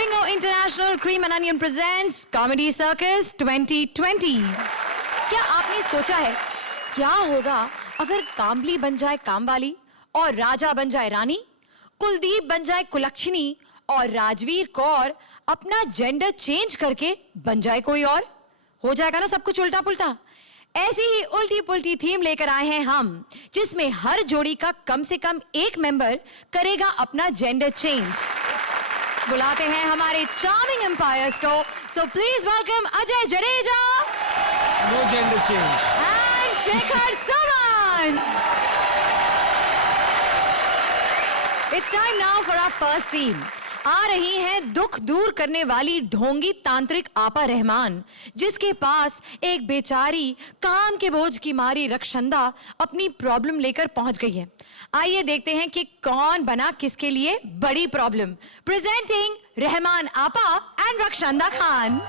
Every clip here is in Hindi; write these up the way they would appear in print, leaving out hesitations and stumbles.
Bingo International Cream and Onion presents Comedy Circus 2020. क्या आपने सोचा है क्या होगा अगर कामली बन जाए कामवाली और राजा बन जाए रानी, कुलदीप बन जाए कुलक्षणी और राजवीर कौर अपना जेंडर चेंज करके बन जाए कोई और? हो जाएगा ना सब कुछ उल्टा पुल्टा। ऐसी ही उल्टी पुल्टी थीम लेकर आए हैं हम, जिसमें हर जोड़ी का कम से कम एक मेंबर करेगा अपना जेंडर चेंज। बुलाते हैं हमारे चार्मिंग एम्पायर्स को। So please welcome Ajay Jadeja, no gender change, and Shekhar Suman. It's time now for our first team. आ रही हैं दुख दूर करने वाली ढोंगी तांत्रिक आपा रहमान, जिसके पास एक बेचारी काम के बोझ की मारी रक्षंदा अपनी प्रॉब्लम लेकर पहुंच गई है। आइए देखते हैं कि कौन बना किसके लिए बड़ी प्रॉब्लम। प्रेजेंटिंग रहमान आपा एंड रक्षंदा खान।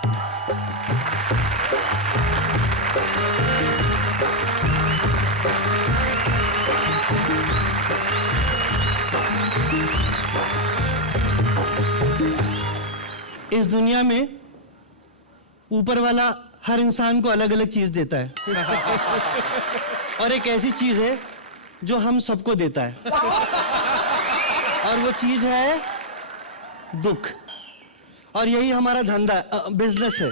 इस दुनिया में ऊपर वाला हर इंसान को अलग अलग चीज देता है और एक ऐसी चीज है जो हम सबको देता है और वो चीज है दुख। और यही हमारा धंधा बिजनेस है।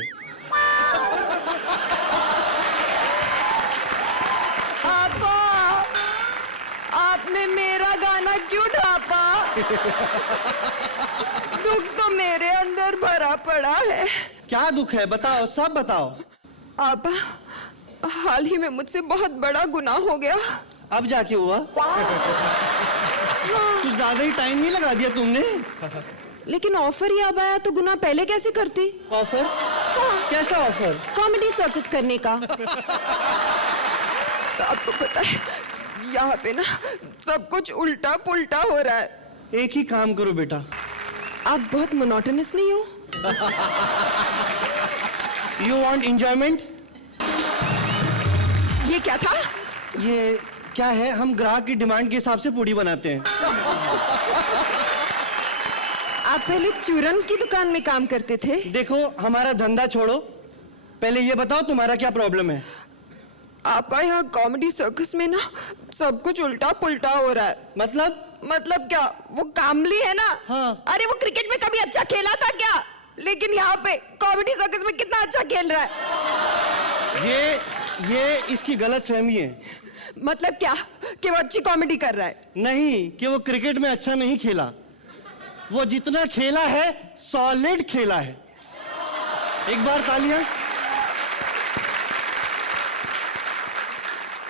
आपा, आपने मेरा गाना क्यों ढापा? दुख तो मेरे अंदर भरा पड़ा है। क्या दुख है बताओ, सब बताओ। आपा, हाल ही में मुझसे बहुत बड़ा गुनाह हो गया। अब जाके हुआ? कुछ ज्यादा ही टाइम नहीं लगा दिया तुमने? लेकिन ऑफर ही अब आया तो गुनाह पहले कैसे करती? ऑफर? कैसा ऑफर? कॉमेडी सर्कस करने का। तो आपको पता है यहाँ पे ना सब कुछ उल्टा पुल्टा हो रहा है। एक ही काम करो बेटा। आप बहुत मोनोटोनस नहीं हो? You want enjoyment? ये क्या था? ये क्या है? हम ग्राहक की डिमांड के हिसाब से पूड़ी बनाते हैं। आप पहले चूरन की दुकान में काम करते थे? देखो हमारा धंधा छोड़ो, पहले ये बताओ तुम्हारा क्या प्रॉब्लम है? आपा, यहाँ कॉमेडी सर्कस में ना सब कुछ उल्टा पुल्टा हो रहा है। मतलब क्या? वो कामली है ना? हाँ। अरे वो क्रिकेट में कभी अच्छा खेला था क्या? लेकिन यहाँ पे कॉमेडी सर्कस में कितना अच्छा खेल रहा है। ये इसकी गलत फहमी है। मतलब क्या कि वो अच्छी कॉमेडी कर रहा है? नहीं कि वो क्रिकेट में अच्छा नहीं खेला, वो जितना खेला है सॉलिड खेला है। एक बार तालियां।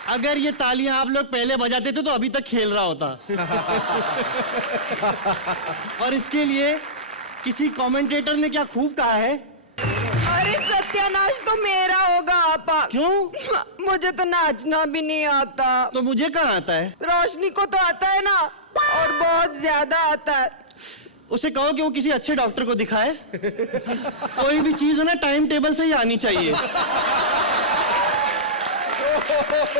अगर ये तालियां आप लोग पहले बजाते थे तो अभी तक खेल रहा होता। और इसके लिए किसी कमेंटेटर ने क्या खूब कहा है? अरे सत्यानाश तो मेरा होगा आपा। क्यों? मुझे तो नाचना भी नहीं आता। तो मुझे कहाँ आता है? रोशनी को तो आता है ना, और बहुत ज्यादा आता है। उसे कहो कि वो किसी अच्छे डॉक्टर को दिखाए। कोई भी चीज है ना टाइम टेबल से ही आनी चाहिए।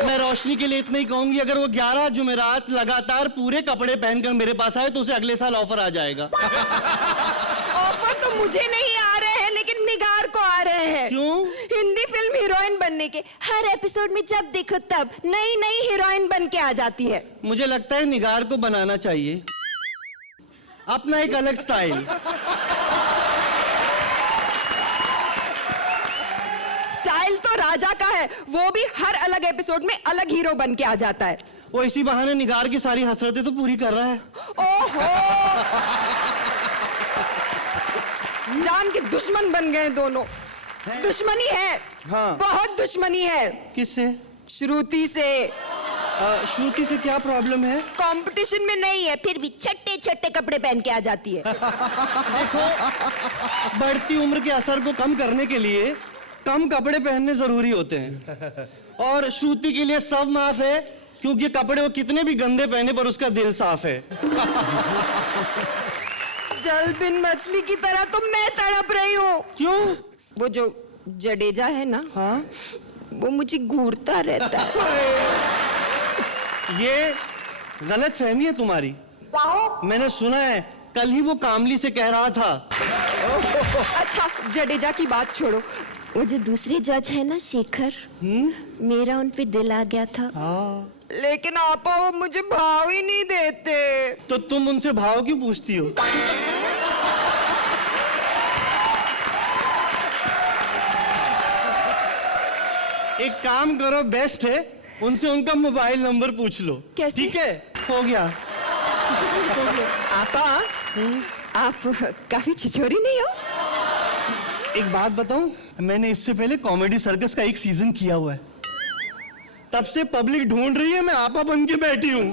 मैं रोशनी के लिए इतना ही कहूंगी, अगर वो 11 जुमेरात लगातार पूरे कपड़े पहनकर मेरे पास आए तो उसे अगले साल ऑफर आ जाएगा। ऑफर तो मुझे नहीं आ रहे हैं, लेकिन निगार को आ रहे हैं। क्यों? हिंदी फिल्म हीरोइन बनने के हर एपिसोड में जब देखो तब नई नई हीरोइन बन के आ जाती है। मुझे लगता है निगार को बनाना चाहिए अपना एक अलग स्टाइल। स्टाइल तो राजा का है, वो भी हर अलग एपिसोड में अलग हीरो बन के आ जाता है। वो इसी बहाने निगार की सारी हसरतें तो पूरी कर रहा है। ओहो, जान के दुश्मन बन गए दोनों। दुश्मनी है। हाँ। बहुत दुश्मनी है। किससे? श्रुति से। श्रुति से क्या प्रॉब्लम है? कंपटीशन में नहीं है, फिर भी छट्टे छट्टे कपड़े पहन के आ जाती है। देखो, बढ़ती उम्र के असर को कम करने के लिए कम कपड़े पहनने जरूरी होते हैं। और श्रुति के लिए सब माफ है, क्योंकि कपड़े वो कितने भी गंदे पहने पर उसका दिल साफ है। जल बिन मछली की तरह तो मैं तड़प रही हूँ। क्यों? वो जो जडेजा है ना, हाँ, वो मुझे घूरता रहता है। ये गलत फहमी है तुम्हारी। मैंने सुना है कल ही वो कामली से कह रहा था अच्छा जडेजा की बात छोड़ो, वो जो दूसरे जज है ना शेखर, मेरा उन पे दिल आ गया था। लेकिन आपा वो मुझे भाव ही नहीं देते। तो तुम उनसे भाव क्यों पूछती हो? एक काम करो, बेस्ट है, उनसे उनका मोबाइल नंबर पूछ लो। कैसे? ठीक है, हो गया। आपा आप काफी छिछोरी नहीं हो? एक बात बताऊं, मैंने इससे पहले कॉमेडी सर्कस का एक सीजन किया हुआ है। तब से पब्लिक ढूंढ रही है, मैं आपा बन के बैठी हूं।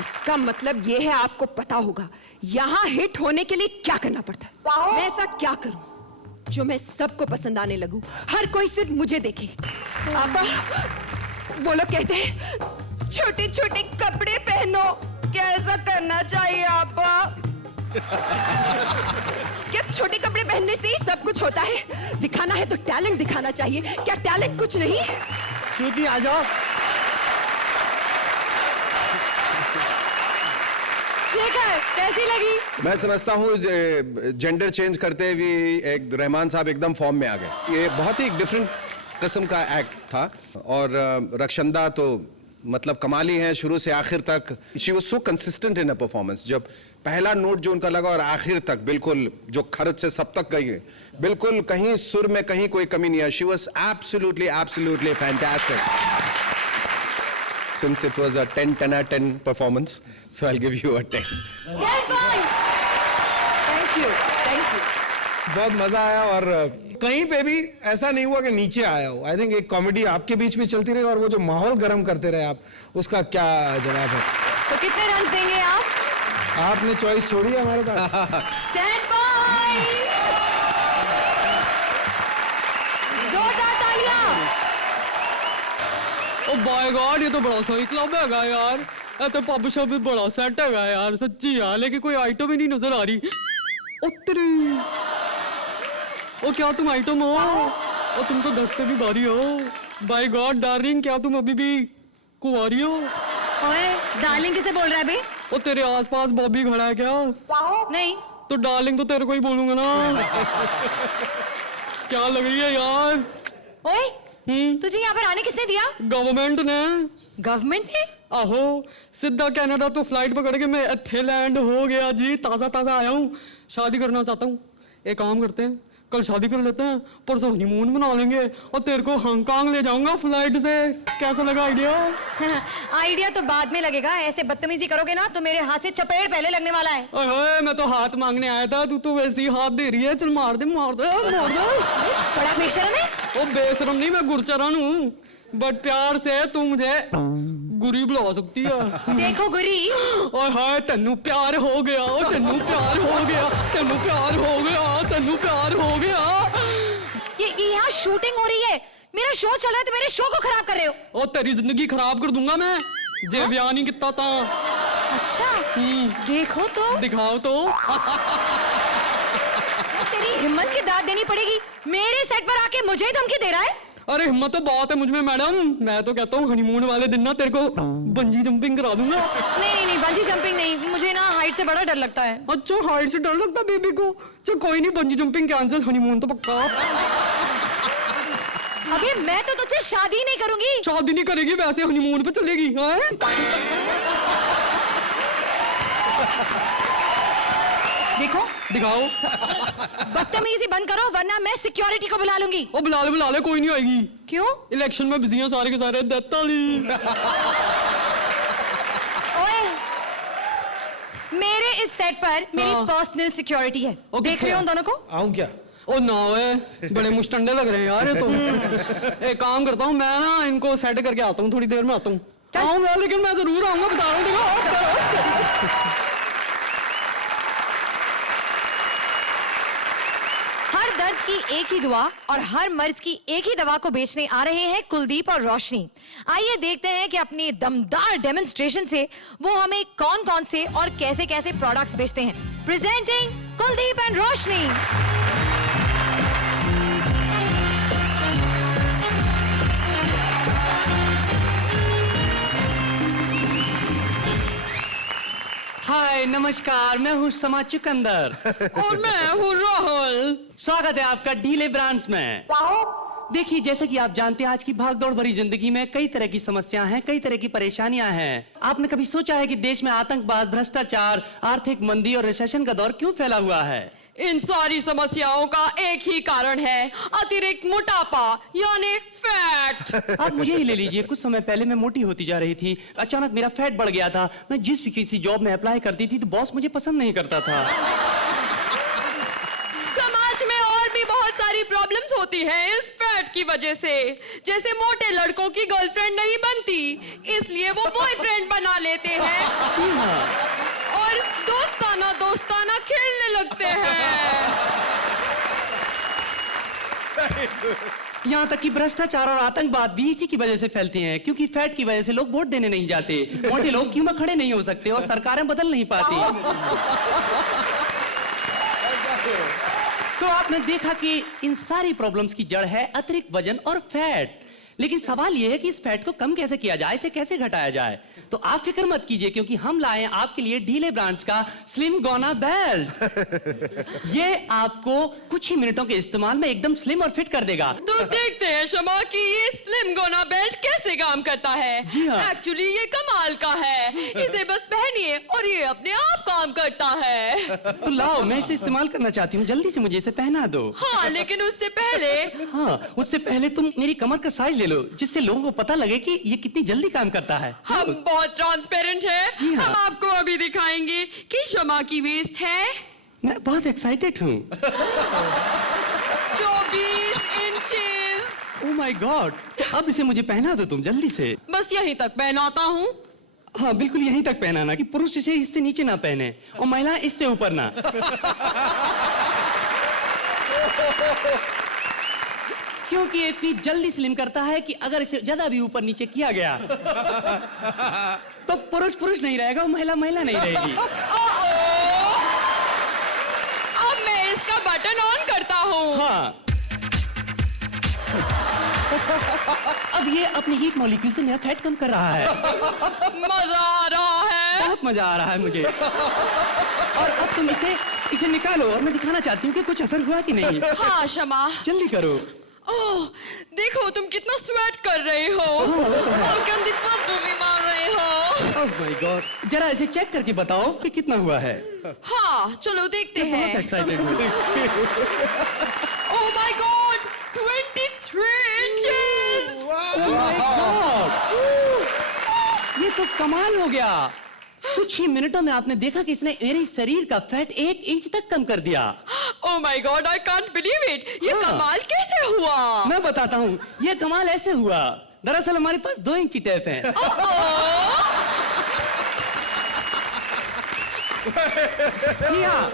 इसका मतलब ये है आपको पता होगा यहाँ हिट होने के लिए क्या करना पड़ता है। मैं ऐसा क्या करूं जो मैं सबको पसंद आने लगूं, हर कोई सिर्फ मुझे देखे। आपा वो लोग कहते हैं छोटे छोटे कपड़े पहनो, क्या ऐसा करना चाहिए आपा? क्या छोटे कपड़े पहनने से ही सब कुछ होता है? दिखाना है तो टैलेंट दिखाना चाहिए, क्या टैलेंट कुछ नहीं? श्रुति आ जाओ। शेखर कैसी लगी? मैं समझता हूँ जेंडर चेंज करते हुए एक रहमान साहब एकदम फॉर्म में आ गए। ये बहुत ही डिफरेंट किस्म का एक्ट था। और रक्षंदा तो मतलब कमाली है शुरू से आखिर तक। She was so consistent in a performance. जब पहला नोट जो उनका लगा और आखिर तक बिल्कुल जो खर्च से सब तक गई, बिल्कुल कहीं सुर में कहीं कोई कमी नहीं है। She was absolutely fantastic. Since it was a 10 out of 10 performance, so I'll give you a 10. Thank you. बहुत मजा आया और कहीं पे भी ऐसा नहीं हुआ कि नीचे आया हो। आई थिंक एक कॉमेडी आपके बीच में चलती रही और वो जो माहौल गर्म करते रहे आप, उसका क्या जवाब है? तो कितने रन देंगे आप? आपने चॉइस छोड़ी है हमारे पास। Stand by. जोरदार तालियां। ओ बाय गॉड, ये तो बड़ा सही क्लब है यार। ये तो पब शॉप भी बड़ा सेट है यार, सच्ची यार। लेकिन कोई आइटम ही नहीं नजर आ रही। उत्तरी ओ क्या तुम आइटम हो? ओ तुम तो 10 पे भी भारी हो। बाय गॉड डार्लिंग, क्या तुम अभी भी कुंवारी हो? ओए डार्लिंग किसे बोल रहा है बे? ओ तेरे आसपास बॉबी खड़ा है क्या? नहीं तो डार्लिंग तो तेरे को ही बोलूंगा ना। क्या लग रही है यार? ओए तुझे यहाँ पर आने किसने दिया? गवर्नमेंट ने। गवर्नमेंट ने? आहो सीधा कनाडा तो फ्लाइट पकड़ के मैं इत्थे लैंड हो गया जी। ताज़ा आया हूँ, शादी करना चाहता हूँ। एक काम करते हैं, कल शादी कर लेते हैं, परसों हनीमून मना लेंगे और तेरे को हांगकांग ले जाऊंगा फ्लाइट से। कैसा लगा आइडिया? आइडिया तो बाद में लगेगा, ऐसे बदतमीजी करोगे ना तो मेरे हाथ से चपेट पहले लगने वाला है। ओए मैं तो हाथ मांगने आया था, तू तो वैसे ही हाथ दे रही है। चल मार दे। बड़ा बेशरम है। ओ बेशरम नहीं, मैं गुरचरण हूँ, बट प्यार से तू मुझे गुरी बुला सकती है। देखो गुरी। ओए हाय तेनू प्यार हो गया, ओ तेनू प्यार हो गया, तेनू प्यार हो गया, तेनू प्यार हो गया। ये यहाँ शूटिंग हो रही है, मेरा शो चल रहा है तो मेरे शो को खराब कर रहे हो। ओ तेरी जिंदगी खराब कर दूंगा मैं जे ब्याह नहीं किता ता। अच्छा देखो तो। दिखाओ तो। तेरी हिम्मत की दाद देनी पड़ेगी, मेरे सेट पर आके मुझे ही धमकी दे रहा है। अरे हिम्मत तो बहुत है मुझ में मैडम। मैं तो कहता हूँ हनीमून वाले दिन ना तेरे को बंजी जंपिंग करा दूंगा। नहीं बंजी जंपिंग नहीं, मुझे ना हाइट से बड़ा डर लगता है। अच्छा हाइट से डर लगता बेबी को? चल कोई नहीं, बंजी जंपिंग कैंसिल, हनीमून तो पक्का। अबे मैं तो तुझसे शादी नहीं करूंगी। शादी नहीं करेगी, वैसे हनीमून पे चलेगी। देखो दिखाओ। बदतमीजी बंद करो वरना मैं सिक्योरिटी को बुला लूंगी। ओ बुला ले, कोई नहीं आएगी। क्यों? इलेक्शन में बिजी हैं सारे के सारे। ओए मेरे इस सेट पर मेरी पर्सनल सिक्योरिटी है। देख रहे हो उन दोनों को? आऊं क्या? ओ ना ओए, बड़े मुस्टंडे लग रहे हैं यार ये तो। एक काम करता हूँ मैं ना, इनको सेट करके आता हूँ, थोड़ी देर में आता हूँ। आऊंगा, लेकिन मैं जरूर आऊंगा, बता रहा हूँ। हर दर्द की एक ही दुआ और हर मर्ज की एक ही दवा को बेचने आ रहे हैं कुलदीप और रोशनी। आइए देखते हैं कि अपनी दमदार डेमोन्स्ट्रेशन से वो हमें कौन-कौन से और कैसे-कैसे प्रोडक्ट्स बेचते हैं। प्रेजेंटिंग कुलदीप एंड रोशनी। हाय नमस्कार, मैं हूँ समा चुकंदर। और मैं हूँ राहुल। स्वागत है आपका ढीले ब्रांड्स में। देखिए, जैसे कि आप जानते हैं, आज की भागदौड़ भरी जिंदगी में कई तरह की समस्याएं हैं, कई तरह की परेशानियां हैं। आपने कभी सोचा है कि देश में आतंकवाद, भ्रष्टाचार, आर्थिक मंदी और रिसेशन का दौर क्यों फैला हुआ है? इन सारी समस्याओं का एक ही कारण है, अतिरिक्त मोटापा यानी फैट। आप मुझे ही ले लीजिए, कुछ समय पहले मैं मोटी होती जा रही थी, अचानक मेरा फैट बढ़ गया था। मैं जिस भी किसी जॉब में अप्लाई करती थी तो बॉस मुझे पसंद नहीं करता था। समाज में और भी बहुत सारी प्रॉब्लम्स होती हैं इस फैट की वजह से। जैसे मोटे लड़कों की गर्लफ्रेंड नहीं बनती, इसलिए वो बॉयफ्रेंड बना लेते हैं। जी हाँ। और दोस्ताना दोस्ताना खेलने लगते हैं। यहाँ तक कि भ्रष्टाचार और आतंकवाद भी इसी की वजह से फैलते हैं, क्योंकि फैट की वजह से लोग वोट देने नहीं जाते, मोटे लोग क्यों में खड़े नहीं हो सकते और सरकारें बदल नहीं पाती। तो आपने देखा कि इन सारी प्रॉब्लम्स की जड़ है अतिरिक्त वजन और फैट। लेकिन सवाल यह है कि इस फैट को कम कैसे किया जाए, इसे कैसे घटाया जाए। तो आप फिक्र मत कीजिए, क्योंकि हम लाए हैं आपके लिए ढीले ब्रांड्स का स्लिम गोना बेल्ट। ये आपको कुछ ही मिनटों के इस्तेमाल में एकदम स्लिम और फिट कर देगा। तो देखते हैं शमा कि ये स्लिम गोना बेल्ट कैसे काम करता है। जी हाँ। एक्चुअली ये कमाल का है, इसे बस पहनिए और ये अपने आप काम करता है। तो लाओ, मैं इसे इस्तेमाल करना चाहती हूँ, जल्दी से मुझे इसे पहना दो। हाँ, लेकिन उससे उससे पहले तुम मेरी कमर का साइज ले लो, जिससे लोगों को पता लगे कि ये कितनी जल्दी काम करता है। हम बहुत ट्रांसपेरेंट हैं। जी हाँ। हम आपको अभी दिखाएंगे कि शमा की वेस्ट है मैं बहुत एक्साइटेड हूँ। 24 इंचेस। Oh my God! तो अब इसे मुझे पहना दो तुम जल्दी से। बस यहीं तक पहनाता हूँ। हाँ, बिल्कुल यहीं तक पहनाना कि पुरुष इसे इससे नीचे ना पहने और महिला इससे ऊपर ना। क्योंकि ये इतनी जल्दी स्लिम करता है कि अगर इसे ज्यादा भी ऊपर नीचे किया गया तो पुरुष पुरुष नहीं रहेगा और महिला महिला नहीं रहेगी। अब मैं इसका बटन ऑन करता हूँ। हाँ। अब ये अपनी हीट मॉलिक्यूल से मेरा फैट कम कर रहा है। मजा आ रहा है। बहुत मजा आ रहा है मुझे। और अब तुम इसे निकालो और मैं दिखाना चाहती हूँ कि कुछ असर हुआ कि नहीं। हाँ शमा, जल्दी करो। ओह, देखो तुम कितना स्वेट कर रहे हो और गंदी बदबू भी मार रहे हो। Oh my God! जरा इसे चेक करके बताओ कि कितना हुआ है। हाँ, चलो देखते मैं बहुत हैं। एक्साइटेड हूँ। Oh my God, 23 inches. Oh my God! ये तो कमाल हो गया। कुछ ही मिनटों में आपने देखा कि इसने मेरे शरीर का फैट 1 इंच तक कम कर दिया। Oh my God, I can't believe it. ये हाँ। कमाल कैसे हुआ? मैं बताता हूँ, ये कमाल ऐसे हुआ। दरअसल हमारे पास 2 इंची टेप है। जी हाँ,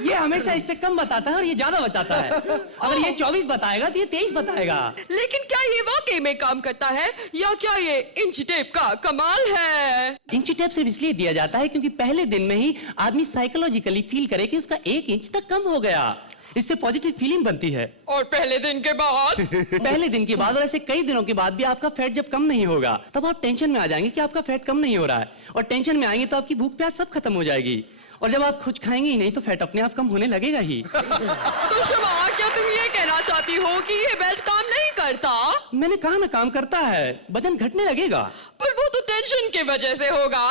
ये हमेशा इससे कम बताता है और ये ज्यादा बताता है। अगर ये 24 बताएगा तो ये 23 बताएगा। लेकिन क्या ये वाकई में काम करता है या क्या ये इंच टेप का कमाल है? इंची टेप सिर्फ इसलिए दिया जाता है क्योंकि पहले दिन में ही आदमी साइकोलॉजिकली फील करे कि उसका 1 इंच तक कम हो गया। इससे पॉजिटिव फीलिंग बनती है। और पहले दिन के बाद? पहले दिन के बाद और ऐसे कई दिनों के बाद भी आपका फैट जब कम नहीं होगा तब आप टेंशन में आ जाएंगे कि आपका फैट कम नहीं हो रहा है, और टेंशन में आएंगे तो आपकी भूख प्यास सब खत्म हो जाएगी, और जब आप कुछ खाएंगे ही नहीं तो फैट अपने आप कम होने लगेगा ही। तो शमा, क्या तुम ये कहना चाहती हो कि ये बेल्ट काम नहीं करता? मैंने कहा ना, काम करता है, वजन घटने लगेगा। पर वो तो टेंशन की वजह से होगा।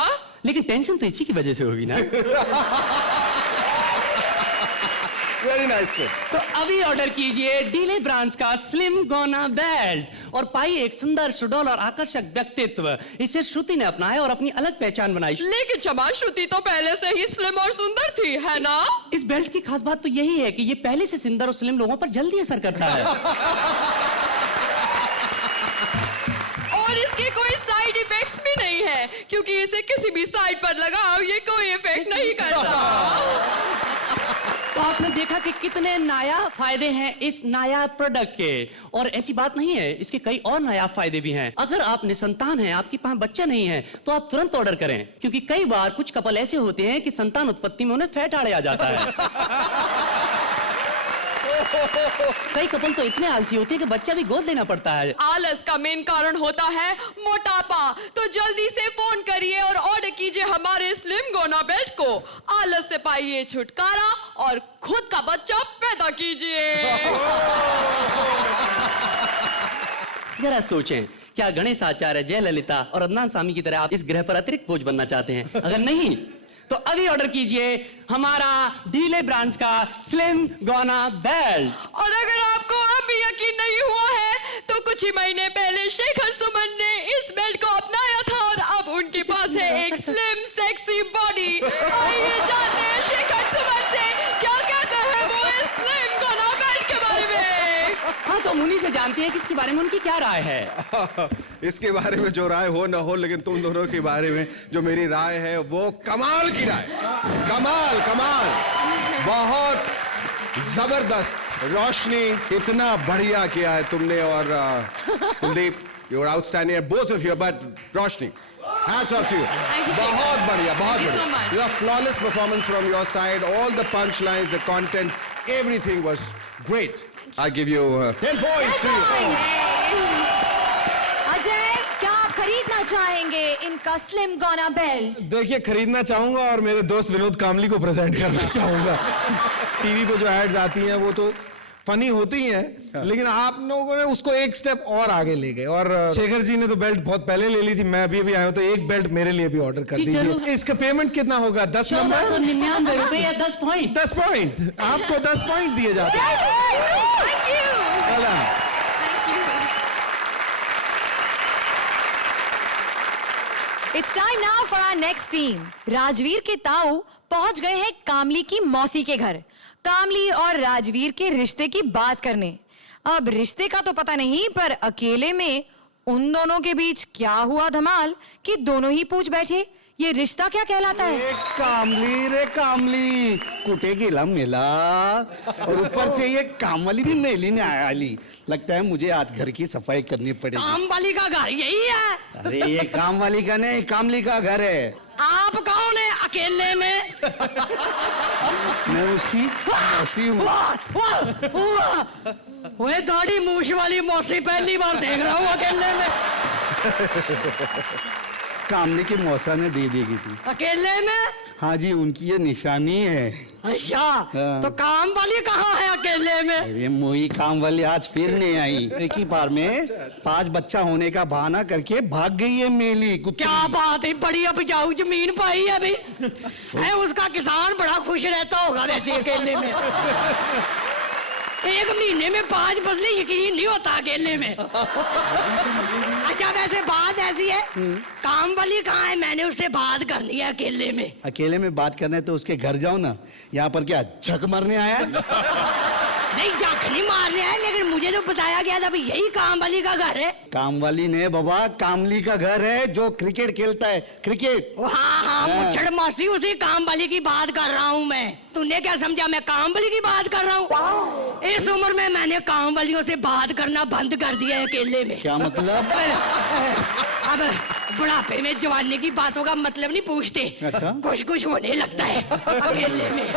लेकिन टेंशन तो इसी की वजह से होगी ना। Very nice. तो अभी ऑर्डर कीजिए ढीले ब्रांड्स का स्लिम गोना बेल्ट और पाइए एक सुंदर सुडौल और आकर्षक व्यक्तित्व। इसे श्रुति ने अपनाया और अपनी अलग पहचान बनाई। लेकिन शमा, श्रुति तो पहले से ही स्लिम और सुंदर थी, है ना? इस बेल्ट की खास बात तो यही है कि ये पहले से सुंदर और स्लिम लोगों पर जल्दी असर करता है। और इसके कोई साइड इफेक्ट्स भी नहीं है, क्योंकि इसे किसी भी साइड पर लगाओ ये कोई इफेक्ट नहीं करता। तो आपने देखा कि कितने नायाब फायदे हैं इस नायाब प्रोडक्ट के, और ऐसी बात नहीं है, इसके कई और नायाब फायदे भी हैं। अगर आप निसंतान हैं, आपके पास बच्चा नहीं है, तो आप तुरंत ऑर्डर करें, क्योंकि कई बार कुछ कपल ऐसे होते हैं कि संतान उत्पत्ति में उन्हें फैट आड़े आ जाता है। कई कपल तो इतने आलसी होते हैं कि बच्चा भी गोद लेना पड़ता है। आलस का मेन कारण होता है मोटापा। तो जल्दी से फोन करिए और ऑर्डर कीजिए हमारे स्लिम गोना बेल्ट को। आलस से पाइए छुटकारा और खुद का बच्चा पैदा कीजिए। जरा सोचें, क्या गणेश आचार्य, जयललिता और अदनान सामी की तरह आप इस ग्रह पर अतिरिक्त बोझ बनना चाहते हैं? अगर नहीं तो अभी ऑर्डर कीजिए हमारा डीले ब्रांच का स्लिम गोना बेल्ट। और अगर आपको अब भी यकीन नहीं हुआ है तो कुछ ही महीने पहले शेखर सुमन ने इस बेल्ट को अपनाया था और अब उनके पास है एक स्लिम सेक्सी बॉडी। आइए जानते हैं शेखर सुमन से क्या कहते हैं वो इस स्लिम गोना बेल्ट के बारे में। हाँ, तो हम उन्हीं से जानते हैं कि इसके बारे में उनकी क्या राय है। इसके बारे में जो राय हो ना हो, लेकिन तुम दोनों के बारे में जो मेरी राय है वो कमाल की राय। कमाल कमाल, बहुत जबरदस्त। रोशनी, इतना बढ़िया किया है तुमने। और Kuldeep, you are outstanding both of you, but Roshni, hats off to you. बहुत बढ़िया, बहुत बढ़िया। You have flawless performance from your side. All the punchlines, the content, everything was great. I give you 10 points to you. Ajay, क्या आप खरीदना चाहेंगे इनका स्लिम गोना बेल्ट? देखिए, खरीदना चाहूंगा और मेरे दोस्त विनोद कामली को प्रेजेंट करना चाहूंगा। टीवी पे जो एड्स आती हैं वो तो फनी होती हैं, लेकिन आप लोगों ने उसको एक स्टेप और आगे ले गए। और शेखर जी ने तो बेल्ट बहुत पहले ले ली थी, मैं अभी आया हूं, तो एक बेल्ट मेरे लिए भी ऑर्डर कर दीजिए। इसका पेमेंट कितना होगा? 10 नंबर 1499 रुपए या 10 पॉइंट? 10 पॉइंट। आपको 10 पॉइंट दिए जाते हैं। Thank you. Well done. Thank you. It's time now for our next team. Rajveer के ताऊ पहुंच गए हैं कामली की मौसी के घर, कामली और राजवीर के रिश्ते की बात करने। अब रिश्ते का तो पता नहीं, पर अकेले में उन दोनों के बीच क्या हुआ धमाल कि दोनों ही पूछ बैठे ये रिश्ता क्या कहलाता है। कामली रे कामली, कुटे गेला मेला, और ऊपर से ये कामवाली भी मेली ने आली। लगता है मुझे आज घर की सफाई करनी पड़ेगी। काम वाली का घर यही है। अरे ये कामवाली का नहीं, कामली का घर है। आप कौन है अकेले में? मैं उसकी मौसी हूँ। वो दाढ़ी मूछ वाली मौसी पहली बार देख रहा हूँ अकेले में। कामली की मौसा ने दे देगी थी। अकेले में? हाँ जी, उनकी ये निशानी है। अच्छा, हाँ। तो काम वाली कहाँ है अकेले में? अरे मोई काम वाली आज फिर नहीं आई। एक ही बार में 5 बच्चा होने का बहाना करके भाग गई है मेली कुत्ती। क्या बात है, बड़ी उपजाऊ जमीन पाई है अभी। है, उसका किसान बड़ा खुश रहता होगा वैसे अकेले में। एक महीने में 5 फसलें यकीन नहीं होता अकेले में। अच्छा, वैसे बात ऐसी है, काम वाली कहाँ है? मैंने उससे बात करनी है अकेले में। अकेले में बात करना है तो उसके घर जाओ ना। यहाँ पर क्या झक मारने आया? नहीं, जख नहीं मारने है, लेकिन मुझे तो बताया गया था यही काम वाली का घर है। काम वाली ने बाबा, कामली का घर है जो क्रिकेट खेलता है, क्रिकेट। हाँ, मुच्छड़ मासी, उसी काम वाली की बात कर रहा हूँ मैं। तूने क्या समझा मैं काम वाली की बात कर रहा हूँ? इस उम्र में मैंने काम वालियों से बात करना बंद कर दिया है अकेले में। क्या मतलब? अब बुढ़ापे में जवानी की बातों का मतलब नहीं पूछते। अच्छा? कुछ कुछ होने लगता है अकेले में।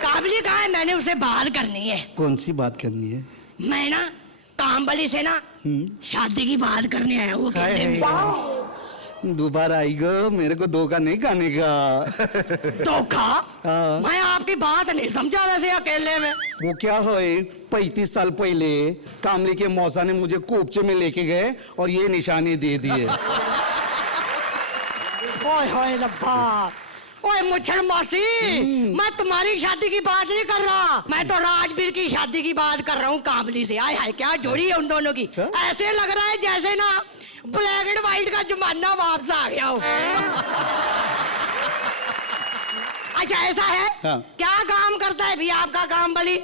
काबली कहाँ है? मैंने उसे बात करनी है। कौन सी बात करनी है? मैं ना काम वाली से ना शादी की बात करने आया हूँ अकेले में। दोबारा आई गो, मेरे को धोखा नहीं खाने का। धोखा? हाँ। मैं आपकी बात नहीं समझा वैसे अकेले में। वो क्या है, 35 साल पहले कामली के मौसा ने मुझे कोपचे में लेके गए और ये निशानी दे दिए। ओए होए रब्बा, ओए मुच्छड़ मौसी, मैं तुम्हारी शादी की बात नहीं कर रहा, मैं तो राजवीर की शादी की बात कर रहा हूँ कामली से। आय हाय, क्या जोड़ी है उन दोनों की। ऐसे लग रहा है जैसे ना ब्लैक एंड व्हाइट का जमाना वापस आ गया हो। अच्छा, ऐसा है? हाँ। क्या काम करता है भी आपका काम वाली?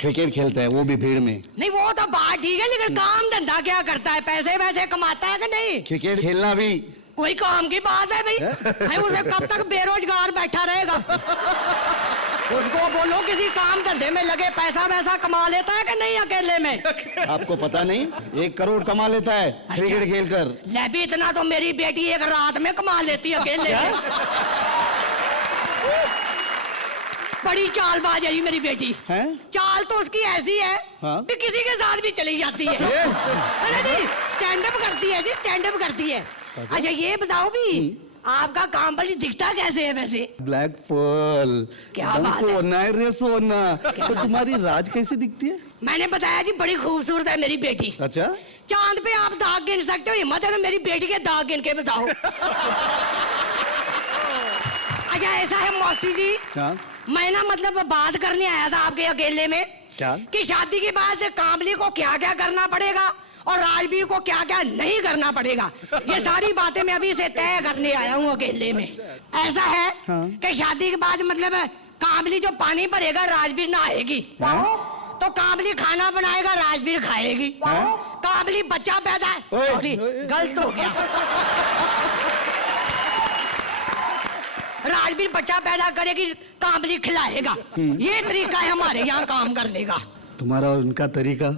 क्रिकेट खेलता है, वो भी भीड़ में। नहीं, वो तो बात ठीक है, लेकिन काम धंधा क्या करता है? पैसे वैसे कमाता है कि नहीं? क्रिकेट खेलना भी कोई काम की बात है भाई? भाई, उसे कब तक बेरोजगार बैठा रहेगा? उसको बोलो किसी काम धंधे में लगे, पैसा वैसा कमा लेता है कि नहीं अकेले में? आपको पता नहीं, 1 करोड़ कमा लेता है क्रिकेट खेलकर। ले भी, इतना तो मेरी बेटी एक रात में कमा लेती है अकेले में। बड़ी चालबाज है जी मेरी बेटी। हैं? चाल तो उसकी ऐसी है हाँ? कि किसी के साथ भी चली जाती है। अरे जी स्टैंड अप करती है जी, स्टैंड अप करती है। अच्छा ये बताओ भी आपका कामवाली दिखता कैसे है वैसे? Black pearl. क्या एकदम बात है? सोना है रे सोना। तो तुम्हारी राज कैसे दिखती है? मैंने बताया जी बड़ी खूबसूरत है मेरी बेटी। अच्छा, चांद पे आप दाग गिन सकते हो, हिम्मत है तो मेरी बेटी के दाग गिन के बताओ। अच्छा ऐसा है मौसी जी, हाँ? मैं ना मतलब बात करने आया था आपके अकेले में क्या? कि शादी के बाद कामली को क्या क्या करना पड़ेगा और राजवीर को क्या क्या नहीं करना पड़ेगा। ये सारी बातें मैं अभी से तय करने आया हूँ अकेले में। ऐसा है कि शादी के बाद मतलब कामली जो पानी भरेगा राजवीर नहाएगी, तो कामली खाना बनाएगा राजवीर खाएगी, कामली बच्चा पैदा सॉरी गलत हो गया, राजवीर बच्चा पैदा करेगी, कामली खिलाएगा। ये तरीका है हमारे यहाँ काम करने का। तुम्हारा और उनका तरीका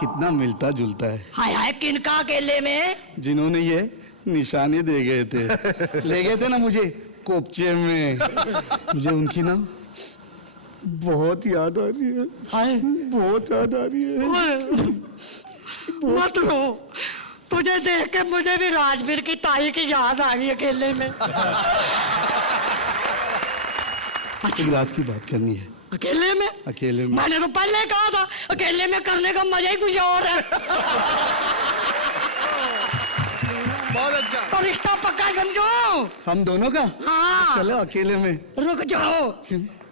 कितना मिलता जुलता है। हाय हाय किनका अकेले में? जिन्होंने ये निशाने दे गए थे, ले गए थे ना मुझे कोपचे में, मुझे उनकी ना बहुत याद आ रही है। बहुत याद आ रही है। मत रो, तुझे देख के मुझे भी राजवीर की ताई की याद आ गई अकेले में। तुम राज की बात करनी है अकेले में? अकेले में। मैंने तो पहले कहा था अकेले में करने का मजा ही कुछ और है। बहुत अच्छा। तो रिश्ता पक्का समझो। हम दोनों का? हाँ। चलो अकेले में। रुक जाओ,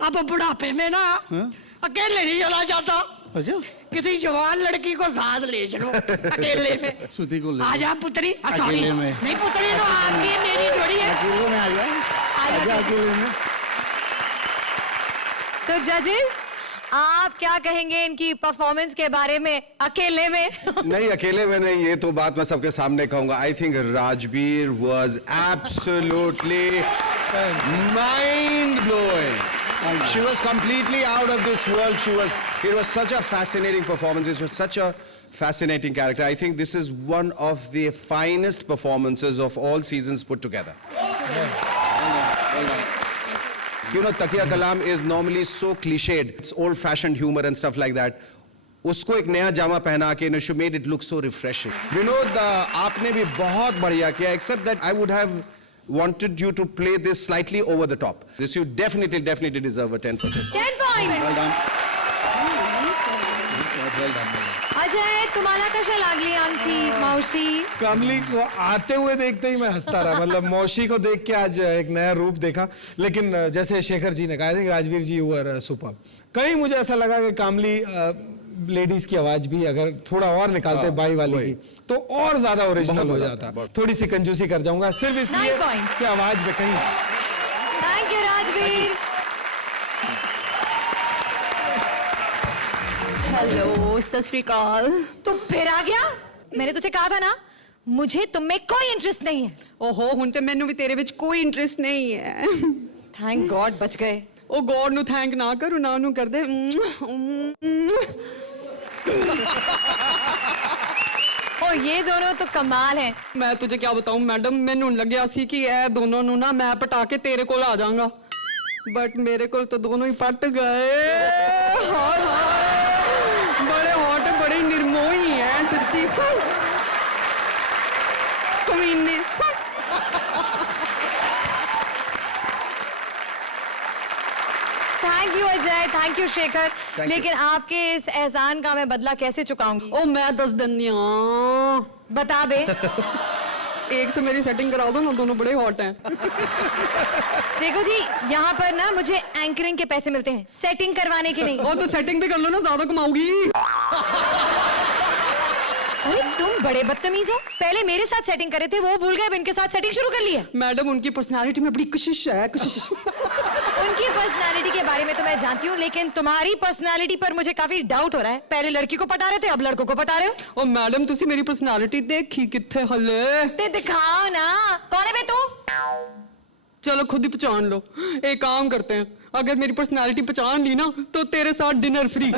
अब बुढ़ापे में ना अकेले नहीं चला जाता, अच्छा, किसी जवान लड़की को साथ ले चलो अकेले में। श्रुति को ले आजा पुत्री, सॉरी अकेले में। नहीं पुत्री तो आपकी मेरी जोड़ी है। अकेले में आ जा। आजा अकेले में। तो जजेस आप क्या कहेंगे इनकी परफॉर्मेंस के बारे में अकेले में? नहीं अकेले में नहीं, ये तो बात मैं सबके सामने कहूंगा। I think Rajveer was absolutely mind blowing. She was completely out of this world. It was such a fascinating performance. It was such a fascinating character. I think this is one of the finest performances of all seasons put together. You know, Takiya Kalam is normally so cliched. It's old-fashioned humor and stuff like that. उसको एक नया जामा पहना के she made it look so refreshing. Vinod, आपने भी बहुत बढ़िया किया. Except that I would have wanted you to play this slightly over the top. This you definitely deserve a 10 for this. 10 points. Well done. Ajay तुम्हाला कशा लागली आमची मावशी? कमली को आते हुए देखते ही मैं हंसता रहा. मतलब मौशी को देख के आज एक नया रूप देखा. लेकिन जैसे शेखर जी ने कहा था, राजवीर जी वर सुपर. कहीं मुझे ऐसा लगा कि कामली लेडीज की आवाज भी अगर थोड़ा और निकालते बाई वाली की तो और ज्यादा ओरिजिनल हो जाता. थोड़ी सी कंजूसी कर जाऊंगा सिर्फ इसलिए 9 points. कि आवाज में कहीं. Thank you Rajveer. हेलो सत श्री अकाल. तू फिर आ गया? मैंने तुझे कहा था ना मुझे तुम में कोई इंटरेस्ट नहीं है. ओहो हुन ते मैनू भी तेरे विच कोई इंटरेस्ट नहीं है. थैंक गॉड बच गए. ओ गॉड नु थैंक ना करू ना नु कर दे. ओ ये दोनों तो कमाल हैं. मैं तुझे क्या बताऊं मैडम, मैनू लग्या सी कि ए दोनों नु ना मैं पटा के तेरे कोल आ जाऊंगा, बट मेरे कोल तो दोनों ही पट गए. हाय हाय बड़े हॉट बड़े निर्मोही हैं सच्ची. कमीने. Thank you Ajay, thank you Shekhar. लेकिन आपके इस एहसान का मैं बदला कैसे चुकाऊंगी? ओ मैं 10 दिन बता बे. एक से मेरी सेटिंग करा दो ना, दोनों बड़े हॉट हैं. देखो जी यहाँ पर ना मुझे एंकरिंग के पैसे मिलते हैं, सेटिंग करवाने के नहीं. ओ तो सेटिंग भी कर लो ना, ज्यादा कमाओगी. अरे तुम बड़े बदतमीज हो. पहले मेरे साथ सेटिंग करे थे, वो भूल गए, अब इनके साथ सेटिंग शुरू कर ली है. मैडम उनकी पर्सनालिटी में बड़ी कशिश है, कशिश. उनकी पर्सनालिटी के बारे में तो मैं जानती हूँ, लेकिन तुम्हारी पर्सनालिटी पर मुझे काफी डाउट हो रहा है. पहले लड़की को पटा रहे थे, अब लड़कों को पटा रहे हो. ओ मैडम तुसी मेरी पर्सनालिटी देखी किथे हले? ते दिखाओ ना. कौन है बे तू? चलो खुद ही पहचान लो. एक काम करते हैं, अगर मेरी पर्सनालिटी पहचान ली ना तो तेरे साथ डिनर फ्री.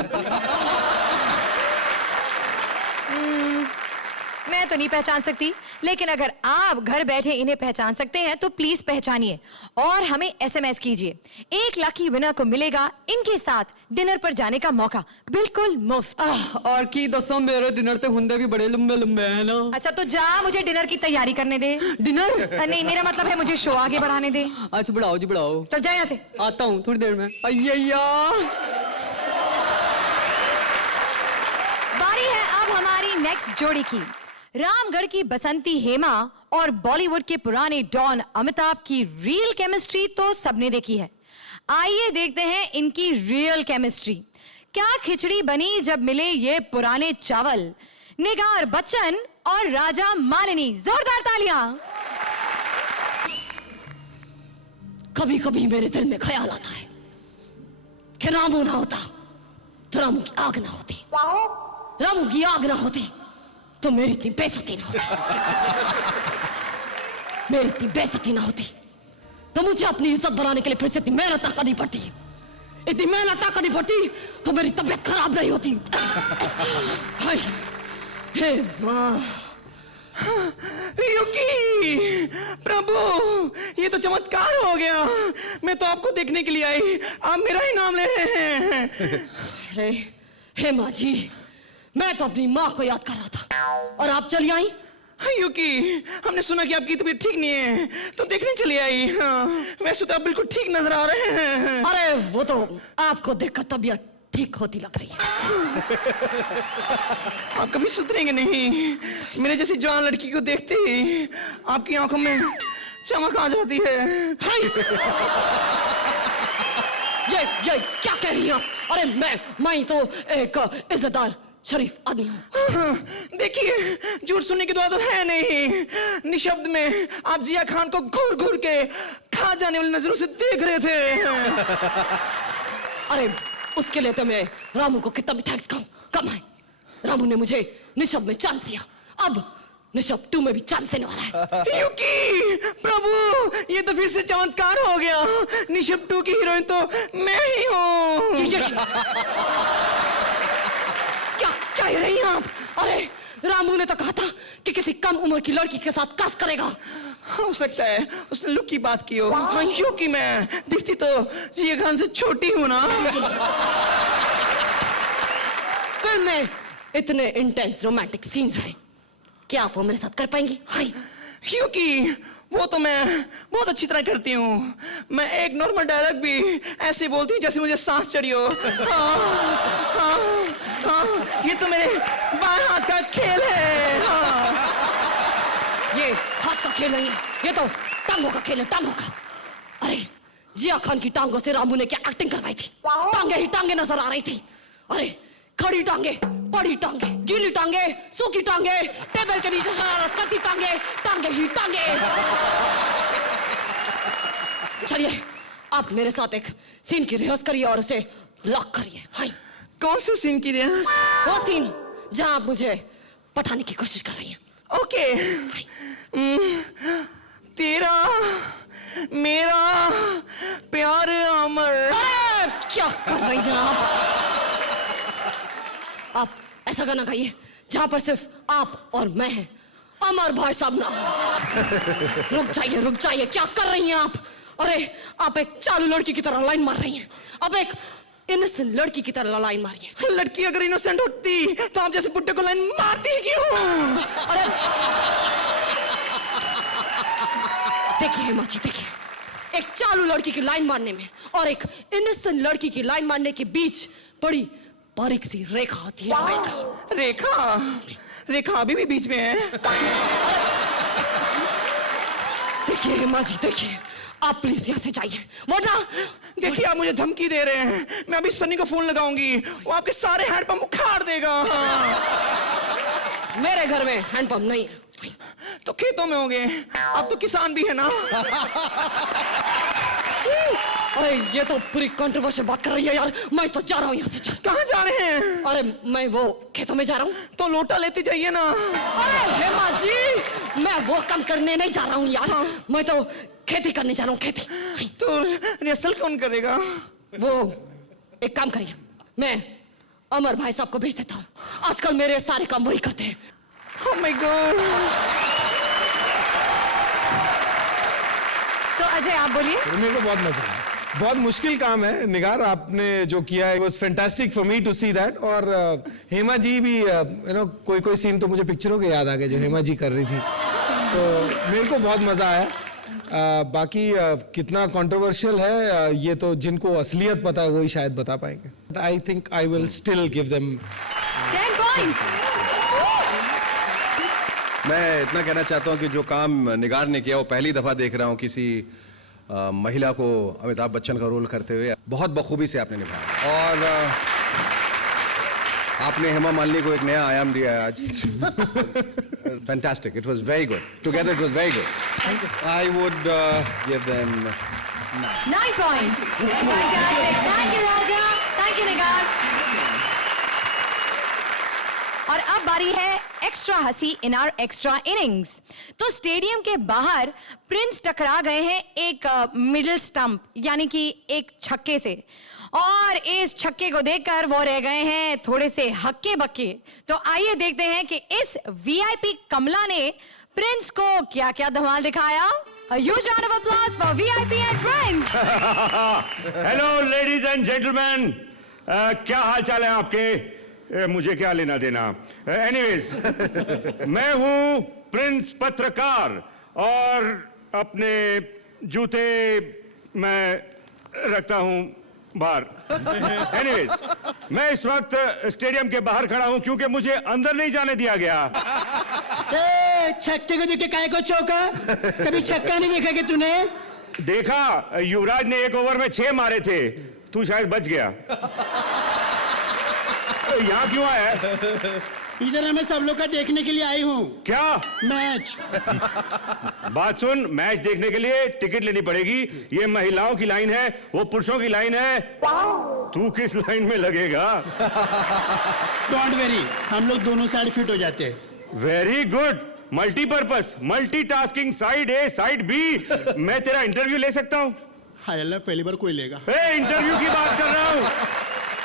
मैं मैं तो नहीं पहचान सकती, लेकिन अगर आप घर बैठे इन्हें पहचान सकते हैं तो प्लीज पहचानिए और हमें SMS कीजिए। एक लकी विनर को मिलेगा इनके साथ डिनर पर जाने का मौका, बिल्कुल मुफ्त। और की दसा मेरे डिनर ते हुंदे भी बड़े लंबे लंबे हैं ना। अच्छा तो जा, मुझे डिनर की तैयारी करने दे। डिनर? नहीं, मेरा मतलब है मुझे शो आगे बढ़ाने दे। अच्छा बढ़ाओ जी बढ़ाओ। चल जा यहाँ से। आता हूँ थोड़ी देर में। अय्या बारी है अब हमारी नेक्स्ट जोड़ी की। रामगढ़ की बसंती हेमा और बॉलीवुड के पुराने डॉन अमिताभ की रियल केमिस्ट्री तो सबने देखी है। आइए देखते हैं इनकी रियल केमिस्ट्री। क्या खिचड़ी बनी जब मिले ये पुराने चावल। निगार बच्चन और राजा मालिनी, जोरदार तालियां। कभी कभी मेरे दिल में ख्याल आता है कि रामू ना होता तो रामू की आग ना होती, रामू की आग ना होती तो मेरी इतनी बेइज्जती ना होती, मेरी इतनी बेइज्जती ना होती तो मुझे अपनी इज्जत बनाने के लिए फिर से इतनी मेहनत ना करनी पड़ती, इतनी मेहनत ना करनी पड़ती तो मेरी तबीयत खराब नहीं होती। हाय हे माँ। युकी, प्रभु ये तो चमत्कार हो गया। मैं तो आपको देखने के लिए आई, आप मेरा ही नाम ले रहे हैं। अरे हे माँ जी, मैं तो अपनी माँ को याद कर रहा था और आप चली आई। युकी, हमने सुना कि आपकी तबीयत ठीक नहीं है तो देखने चली आई। हाँ, वैसे तो आप बिल्कुल ठीक नजर आ रहे हैं। अरे वो तो आपको देखकर तबीयत ठीक होती लग रही है। आप कभी सुधरेंगे नहीं। मेरे जैसी जवान लड़की को देखते ही आपकी आंखों में चमक आ जाती है। ये क्या कह रही हैं आप? अरे मैं तो एक इज्जतदार शरीफ आदमी हूँ। देखिए, झूठ सुनने की तो आदत है नहीं। निशब्द में आप जिया खान को घूर घूर के खा जाने वाली नजरों से देख रहे थे। अरे उसके लिए तो मैं रामू को कितना भी थैंक्स कहूँ कम है। रामू ने मुझे निशब्द में चांस दिया, अब निशब्द 2 में भी चांस देने वाला है। युकी, प्रभु ये तो फिर से चमत्कार हो गया। निशब्द 2 की हीरोइन तो मैं ही हूँ। क्या कह रही हैं आप? अरे रामू ने तो कहा था कि किसी कम उम्र की लड़की के साथ कास्ट करेगा। हो सकता है उसने लुक की बात की हो। हाँ, युकी मैं दिखती तो जिया खान से छोटी हूँ ना। फिल्म में इतने इंटेंस रोमांटिक सीन्स हैं, क्या आप वो मेरे साथ कर पाएंगी? हाँ क्योंकि वो तो मैं बहुत अच्छी तरह करती हूँ। मैं एक नॉर्मल डायलॉग भी ऐसे बोलती हूँ जैसे मुझे सांस चढ़ी हो। हाँ, हाँ, हाँ, ये तो मेरे बाएं हाथ का खेल है। हाँ। ये हाथ का खेल नहीं है, ये तो टांगों का खेल है, टांगों का। अरे जिया खान की टांगों से रामू ने क्या एक्टिंग करवाई थी। टांगे ही टांगे नजर आ रही थी। अरे खड़ी टांगे, बड़ी टांगे, गीली टांगे, सूखी टांगे, टेबल के नीचे शरारत करती टांगे, टांगे ही टांगे। चलिए आप मेरे साथ एक सीन की रिहर्स करिए और उसे लॉक करिए। हाँ। कौन से सीन की रिहर्स? वो सीन जहां आप मुझे पटाने की कोशिश कर रही हैं। ओके। तेरा मेरा प्यार अमर। क्या कर रही हैं आप ऐसा गाना गाइए जहां पर सिर्फ आप और मैं हैं, अमर भाई साहब ना। रुक जाइए, क्या कर रही हैं आप? अरे आप एक चालू लड़की की तरह लाइन मार रही हैं, अब एक इनोसेंट लड़की की तरह लाइन मारिए। लड़की अगर इनोसेंट होती तो आप जैसे बुड्ढे को लाइन मारती क्यों? अरे देखिए हेमा जी, देखिए, एक चालू लड़की की लाइन मारने में और एक इनोसेंट लड़की की लाइन मारने के बीच बड़ी बारीक सी रेखा होती है। रेखा अभी भी बीच में है। देखिए हेमा जी, देखिए, आप प्लीज यहाँ से जाइए, वरना देखिए आप मुझे धमकी दे रहे हैं। मैं अभी सनी को फोन लगाऊंगी, वो आपके सारे हैंडपंप उखाड़ देगा। मेरे घर में हैंडपंप नहीं है। तो खेतों में होंगे, आप तो किसान भी है ना। अरे ये तो पूरी कंट्रोवर्शियल बात कर रही है यार। मैं तो जा रहा हूँ यहाँ से। चल। कहाँ जा रहे हैं? अरे मैं वो खेतों में जा रहा हूँ। तो लोटा लेते जाइए ना। अरे हेमा जी, मैं वो काम करने नहीं जा रहा हूँ यार। हाँ। मैं तो खेती करने जा रहा हूँ, खेती। तो रिहर्सल कौन करेगा? वो एक काम करिए, मैं अमर भाई साहब को भेज देता हूँ, आजकल मेरे सारे काम वही करते हैं। Oh my God. तो अजय आप बोलिए। मेरे को बहुत मजा आया, बहुत मुश्किल काम है निगार, आपने जो किया है was fantastic for me to see that. और हेमा जी भी यू नो कोई सीन तो मुझे पिक्चरों के याद आ गए जो हेमा जी कर रही थी, तो मेरे को बहुत मजा आया। बाकी कितना कंट्रोवर्शियल है ये तो जिनको असलियत पता है वही शायद बता पाएंगे। I think I will still give them 10 points. मैं इतना कहना चाहता हूं कि जो काम निगार ने किया वो पहली दफा देख रहा हूं किसी महिला को अमिताभ बच्चन का रोल करते हुए। बहुत बखूबी से आपने निभाया और आपने हेमा मालिनी को एक नया आयाम दिया है आज। Fantastic, it was very good, together it was very good. I would give them 9 points. Fantastic. Thank you, Raja. Thank you, निगार। और अब बारी है एक्स्ट्रा हंसी इन आवर एक्स्ट्रा इनिंग्स। तो स्टेडियम के बाहर प्रिंस टकरा गए हैं एक मिडिल स्टंप यानी कि एक छक्के से, और इस छक्के को देखकर वो रह गए हैं थोड़े से हक्के बक्के। तो आइए देखते हैं कि इस वीआईपी कमला ने प्रिंस को क्या क्या धमाल दिखाया। A huge round of applause for VIP and Prince. Hello ladies and gentleman, क्या हाल चाल है आपके? मुझे क्या लेना देना। एनीवेज मैं हूं प्रिंस पत्रकार और अपने जूते मैं रखता हूं बाहर। एनीवेज मैं इस वक्त स्टेडियम के बाहर खड़ा हूं क्योंकि मुझे अंदर नहीं जाने दिया गया। छक्के को देख के काहे को चौका? कभी छक्का नहीं देखा कि तूने? देखा, युवराज ने 1 ओवर में 6 मारे थे, तू शायद बच गया। यहाँ क्यों आया है? इधर मैं सब लोग का देखने के लिए आई हूँ। क्या? मैच। बात सुन, मैच देखने के लिए टिकट लेनी पड़ेगी। ये महिलाओं की लाइन है, वो पुरुषों की लाइन है। तू किस लाइन में लगेगा? डोंट वेरी, हम लोग दोनों साइड फिट हो जाते हैं। Very good, multipurpose, multitasking, side A side B. मैं तेरा इंटरव्यू ले सकता हूँ? हाय अल्लाह, पहली बार कोई लेगा। इंटरव्यू की बात कर रहा हूँ।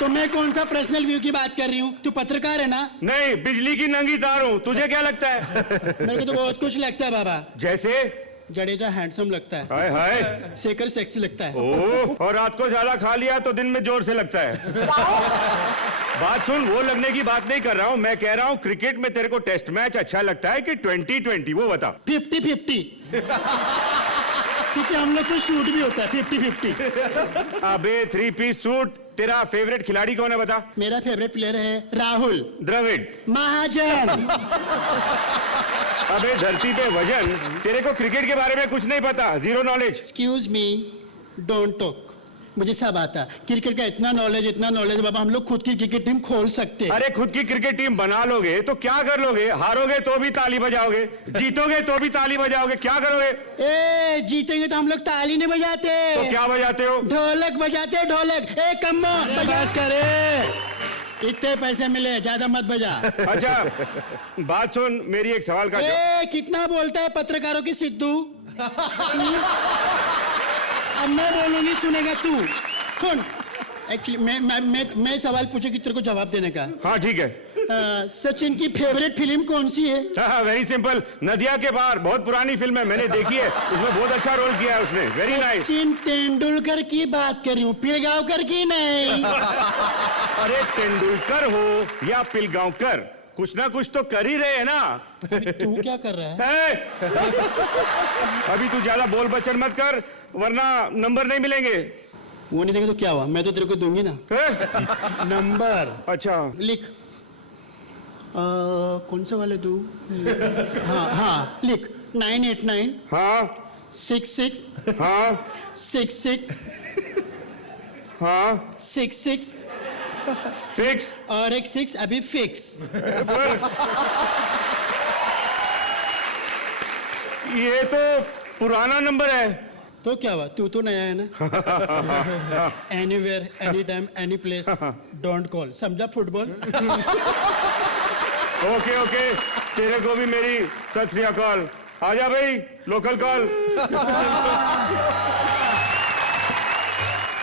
तो मैं कौन सा पर्सनल व्यू की बात कर रही हूँ? तू पत्रकार है ना? नहीं, बिजली की नंगी तार हूँ। तुझे क्या लगता है? मेरे को तो बहुत कुछ लगता है बाबा। जैसे? जडेजा हैंडसम लगता है। हाय हाय। शेखर सेक्सी लगता है। ओह, और रात को ज्यादा खा लिया तो दिन में जोर से लगता है। बात सुन, वो लगने की बात नहीं कर रहा हूँ, मैं कह रहा हूँ क्रिकेट में तेरे को टेस्ट मैच अच्छा लगता है कि 2020? वो बता। 50-50 क्योंकि हम लोग को शूट भी होता है 50-50। अबे 3 पीस सूट, तेरा फेवरेट खिलाड़ी कौन है बता? मेरा फेवरेट प्लेयर है राहुल द्रविड़ महाजन। अबे धरती पे वजन, तेरे को क्रिकेट के बारे में कुछ नहीं पता, zero knowledge. Excuse me, don't talk, मुझे सब आता। क्रिकेट का इतना नॉलेज बाबा, हम लोग खुद की क्रिकेट टीम खोल सकते। अरे खुद की क्रिकेट टीम बना लोगे तो क्या कर लोगे? हारोगे तो भी ताली बजाओगे, जीतोगे तो भी ताली बजाओगे, क्या करोगे? ए जीतेंगे तो हम लोग ताली नहीं बजाते। तो क्या बजाते हो? ढोलक बजाते, ढोलक। ए कम्मो बजास करे, इतने पैसे मिले, ज्यादा मत बजा। अच्छा बात सुन, मेरी एक सवाल का कितना बोलता है पत्रकारों की सिद्धू? अब मैं बोलूंगी, सुनेगा तू। सुन, एक्चुअली मैं सवाल पूछे कि तेरे को जवाब देने का। हाँ ठीक है। सचिन की फेवरेट फिल्म कौन सी है? वेरी सिंपल, नदिया के पार, बहुत पुरानी फिल्म है, मैंने देखी है, उसमें बहुत अच्छा रोल किया है उसने। Very nice. सचिन तेंदुलकर की बात कर रही हूँ, पिलगांवकर की नहीं। अरे तेंदुलकर हो या पिलगांवकर, कुछ ना कुछ तो कर ही रहे हैं ना। तू क्या कर रहा है? अभी तू ज्यादा बोल बचन मत कर वरना नंबर नहीं मिलेंगे। वो नहीं देंगे तो क्या हुआ, मैं तो तेरे को दूंगी ना नंबर। अच्छा लिख। कौन सा वाले दू? हाँ लिख। 989। हाँ 66। हाँ 66। हाँ 66 फिक्स। और एक 6 अभी फिक्स। ये तो पुराना नंबर है। तो क्या हुआ, तू तो नया है ना। Anywhere, any time, any place, don't call, समझा? फुटबॉल। ओके ओके, तेरे को भी मेरी सत श्री अकाल। आजा भाई, लोकल कॉल।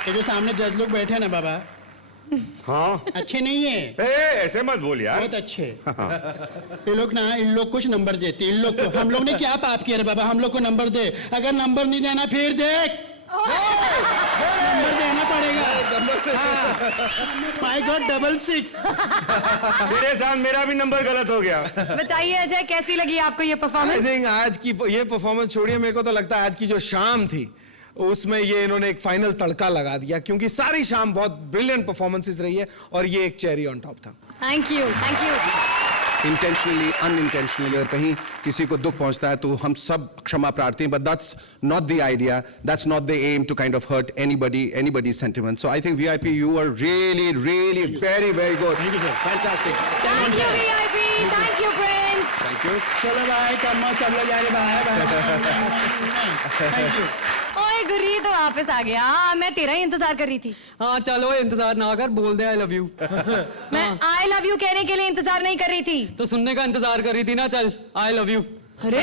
ये जो सामने जज लोग बैठे हैं ना बाबा, हाँ अच्छे नहीं है, ऐसे मत बोल यार। बहुत अच्छे। ये लोग ना, इन लोग कुछ नंबर देते, इन लोग को, हम लोग ने क्या पाप किया रे बाबा, हम लोग को नंबर दे, अगर नंबर नहीं देना फिर देख नंबर देना पड़ेगा। My God, 66। तेरे साथ मेरा भी नंबर गलत हो गया। बताइए अजय, कैसी लगी आपको ये आई परफॉर्मेंस? थिंक आज की ये परफॉर्मेंस छोड़िए, मेरे को तो लगता है आज की जो शाम थी उसमें ये इन्होंने एक फाइनल तड़का लगा दिया, क्योंकि सारी शाम बहुत ब्रिलियंट परफॉर्मेंसेस रही है और ये एक चेरी ऑन टॉप था। Thank you, thank you. Intentionally unintentionally और कहीं किसी को दुख पहुंचता है तो हम सब क्षमा प्रार्थी हैं, but that's not the idea, that's not the aim to kind of hurt anybody's sentiment. So I think VIP, you are really very good. Fantastic. Thank you VIP, thank you Prince. Thank you. चलो भाई, कम्मा सब लोग जा रहे बाय। Thank you. ओए गुरी तो वापस आ गया। मैं तेरा ही इंतजार कर रही थी। हाँ चलो, इंतजार ना कर, बोल दे आई लव यू। मैं आई लव यू कहने के लिए इंतजार नहीं कर रही थी। तो सुनने का इंतजार कर रही थी ना, चल आई लव यू। अरे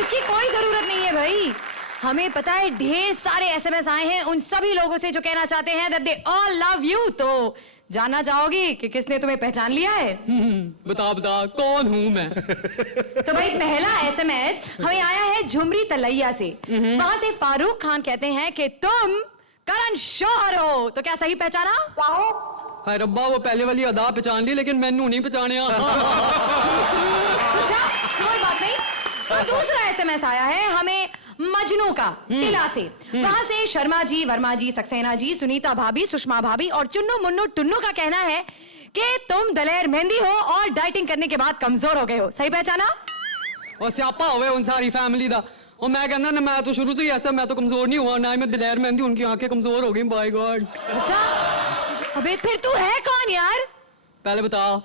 इसकी कोई जरूरत नहीं है भाई, हमें पता है ढेर सारे SMS आए हैं उन सभी लोगों से जो कहना चाहते हैं that they all love you। तो जानना चाहोगी कि किसने तुम्हें पहचान लिया है? बता बता, कौन हूँ मैं? तो भाई पहला SMS हमें आया है झुमरी तलैया से। वहां से फारूक खान कहते हैं कि तुम करण शौहर हो। तो क्या सही पहचाना? हाय रब्बा, वो पहले वाली अदा पहचान ली लेकिन मैनू नहीं पहचानिया। अच्छा कोई बात नहीं। तो दूसरा SMS आया है हमें मजनू का टिला से। वहां से शर्मा जी, वर्मा जी, सक्सेना जी, सुनीता भाभी, सुषमा भाभी और चुन्नू मुन्नू टुन्नू का कहना है कि तुम दलेर मेहंदी हो और डाइटिंग करने के बाद कमजोर हो गए हो। सही पहचाना? और स्यापा हुए उन सारी फैमिली दा। और मैं कहना ना, मैं तो शुरू से ही ऐसा, मैं तो कमजोर नहीं हुआ, ना ही मैं दिलेर मेहंदी, उनकी आंखें कमजोर हो गई। By god. अच्छा अबे फिर तू है कौन यार? पहले बता,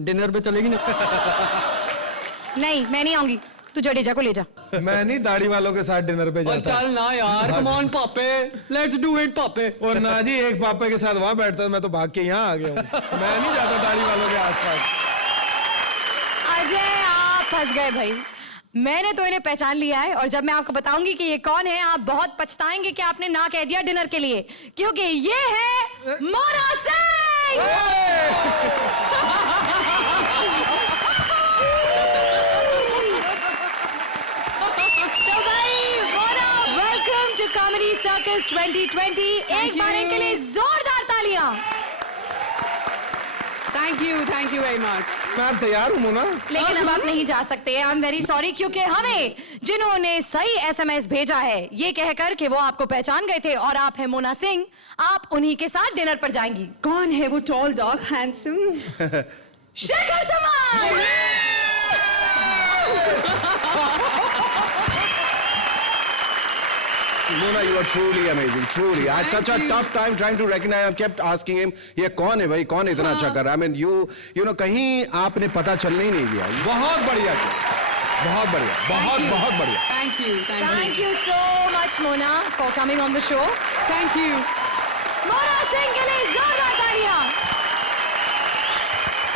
डिनर पे चलेगी ना? नहीं मैं नहीं आऊंगी, तू जडेजा को ले जा। मैं नहीं दाढ़ी वालों के साथ डिनर पे और जाता। चल ना यार, कम ऑन पापे, लेट्स डू इट पापे। और ना जी, एक पापा के साथ वहां बैठता, मैं तो भाग के यहाँ आ गया हूँ। मैं नहीं जाता दाढ़ी वालों के आसपास। अजय आप फंस गए भाई, मैंने तो इन्हें पहचान लिया है और जब मैं आपको बताऊंगी कि ये कौन है आप बहुत पछताएंगे कि आपने ना कह दिया डिनर के लिए, क्योंकि ये है मोना सिंह। तो भाई Mona, welcome to comedy circus 2020। एक बार इनके लिए जोरदार तालियां। Thank you very much. मैं तैयार हूँ मोना। लेकिन अब आप नहीं जा सकते, आई एम वेरी सॉरी, क्योंकि हमें जिन्होंने सही SMS भेजा है ये कहकर कि वो आपको पहचान गए थे और आप हैं मोना सिंह, आप उन्हीं के साथ डिनर पर जाएंगी। कौन है वो टॉल डॉग हैंडसम? शेखर समाज। Mona, you are truly amazing, truly. I had such a tough time trying to recognize. I kept asking him, ये कौन है भाई, कौन इतना अच्छा कर रहा है? I mean, you know, कहीं आपने पता चलने ही नहीं दिया। बहुत बढ़िया किया, बहुत बढ़िया, बहुत बढ़िया। Thank you so much Mona for coming on the show. Thank you. Mona Singh के लिए जोरदार तालियां।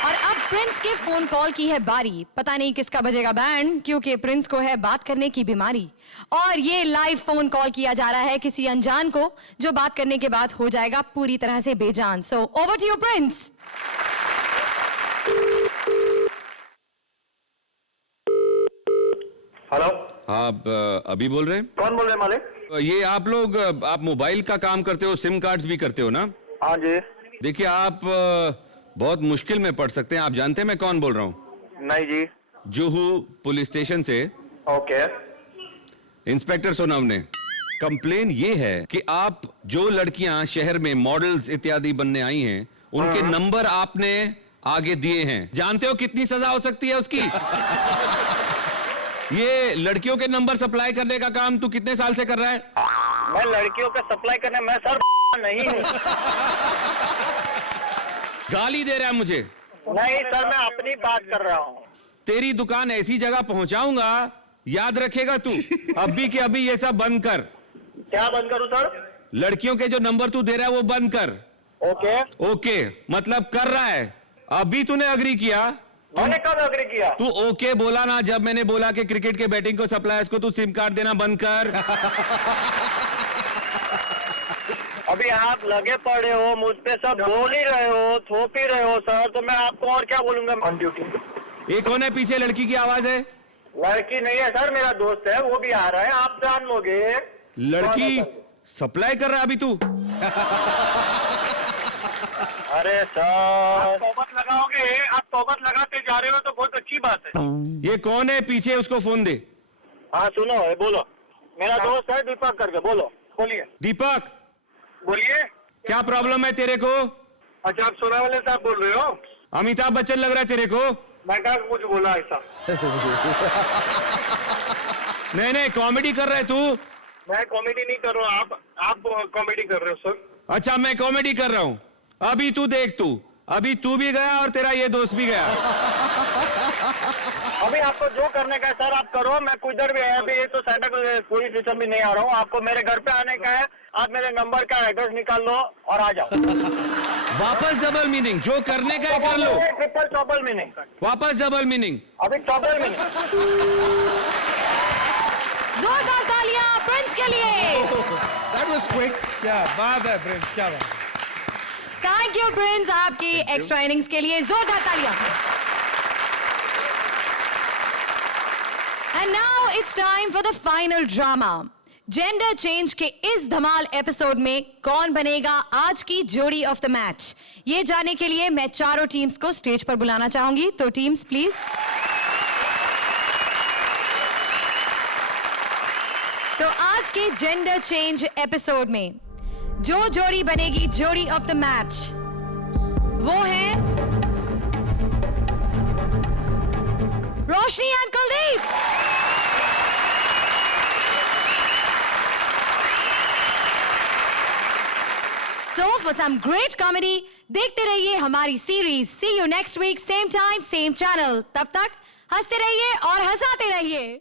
और अब प्रिंस के फोन कॉल की है बारी। पता नहीं किसका बजेगा बैंड, क्योंकि प्रिंस को है बात करने की बीमारी और ये लाइव फोन कॉल किया जा रहा है किसी अनजान को, जो बात करने के बाद हो जाएगा पूरी तरह से बेजान। So over to you prince. Hello, आप अभी बोल रहे हैं? कौन बोल रहे हैं मालिक? ये आप लोग, आप मोबाइल का काम करते हो, सिम कार्ड्स भी करते हो ना? हाँ जी। देखिए आप बहुत मुश्किल में पड़ सकते हैं। आप जानते हैं मैं कौन बोल रहा हूँ? नहीं जी। जुहू पुलिस स्टेशन से ओके। इंस्पेक्टर सोनव ने कंप्लेन ये है कि आप जो लड़कियां शहर में मॉडल्स इत्यादि बनने आई हैं उनके नंबर आपने आगे दिए हैं। जानते हो कितनी सजा हो सकती है उसकी? ये लड़कियों के नंबर सप्लाई करने का काम तू कितने साल से कर रहा है? मैं लड़कियों का सप्लाई करने, मैं सर नहीं हूँ। गाली दे रहा है मुझे? नहीं सर, मैं अपनी बात कर रहा हूँ। तेरी दुकान ऐसी जगह पहुंचाऊंगा, याद रखेगा तू। अभी के अभी ये सब बंद कर। क्या बंद करूँ सर? लड़कियों के जो नंबर तू दे रहा है वो बंद कर। ओके। ओके मतलब कर रहा है। अभी तूने अग्री किया? मैंने कब अग्री किया? तू ओके बोला ना जब मैंने बोला कि क्रिकेट के बैटिंग को सप्लायर्स को तू सिम कार्ड देना बंद कर। अभी आप लगे पड़े हो, मुझ पे सब बोल ही रहे हो, थोप ही रहे हो सर, तो मैं आपको और क्या बोलूंगा ऑन ड्यूटी। ये कौन है पीछे? लड़की की आवाज है। लड़की नहीं है सर, मेरा दोस्त है, वो भी आ रहा है, आप जान लोगे। लड़की सप्लाई कर रहा है अभी तू? अरे सर, आप तोबत लगाओगे, आप तोबत लगाते जा रहे हो तो बहुत अच्छी बात है। ये कौन है पीछे? उसको फोन दे। हाँ सुनो, बोलो। मेरा दोस्त है दीपक करके, बोलो, बोलिए। दीपक, बोलिए। क्या प्रॉब्लम है तेरे को? अच्छा, आप सोनावाले साहब बोल रहे हो? अमिताभ बच्चन लग रहा है तेरे को। मैं क्या कुछ बोला ऐसा? नहीं, कॉमेडी कर रहा है तू। मैं कॉमेडी नहीं कर रहा हूँ, आप कॉमेडी कर रहे हो सर। अच्छा, मैं कॉमेडी कर रहा हूँ। अभी तू देख, अभी तू भी गया और तेरा ये दोस्त भी गया। अभी आपको जो करने का है सर आप करो, मैं किधर भी है अभी, ये तो सेंटर पुलिस स्टेशन भी नहीं आ रहा हूँ, आपको मेरे घर पे आने का है। आप मेरे नंबर का एड्रेस निकाल लो और आ जाओ। वापस डबल मीनिंग, जो करने का है कर लो। ट्रिपल डबल मीनिंग, वापस डबल मीनिंग, अभी डबल मीनिंग। जोरदार तालियां प्रिंस के लिए। That was quick. क्या बात है प्रिंस, क्या बात। थैंक यू प्रिंस, आपकी एक्स्ट्रा इनिंग्स के लिए जोरदार तालियां। And now it's time for the final drama. Gender change के इस धमाल एपिसोड में कौन बनेगा आज की जोड़ी ऑफ द मैच, ये जानने के लिए मैं चारों टीम्स को स्टेज पर बुलाना चाहूंगी। तो टीम्स प्लीज। तो आज के जेंडर चेंज एपिसोड में जो जोड़ी बनेगी जोड़ी ऑफ द मैच, वो है Roshni and Kuldeep. So for some great comedy, देखते रहिए हमारी series. See you next week, same time, same channel। तब तक हंसते रहिए और हंसाते रहिए।